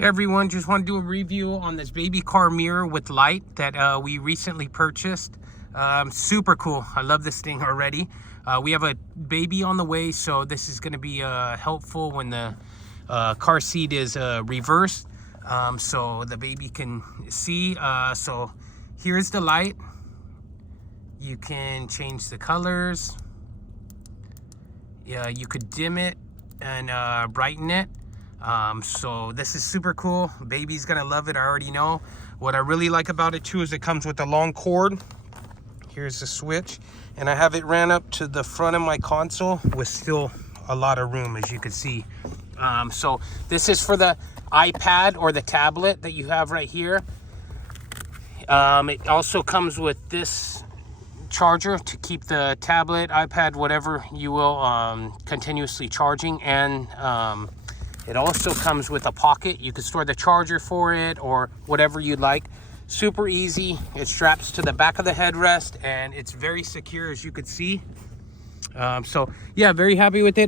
Hey everyone, just want to do a review on this baby car mirror with light that we recently purchased. Super cool. I love this thing already. We have a baby on the way, so this is going to be helpful when the car seat is reversed, so the baby can see. So here's the light. You can change the colors. Yeah, you could dim it and brighten it. So this is super cool. Baby's gonna love it, I already know. What I really like about it too is it comes with a long cord. Here's the switch, and I have it ran up to the front of my console with still a lot of room, as you can see. So this is for the iPad or the tablet that you have right here. It also comes with this charger to keep the tablet, iPad, whatever you will, continuously charging, and it also comes with a pocket. You can store the charger for it or whatever you'd like. Super easy. It straps to the back of the headrest and it's very secure, as you could see. So yeah, very happy with it.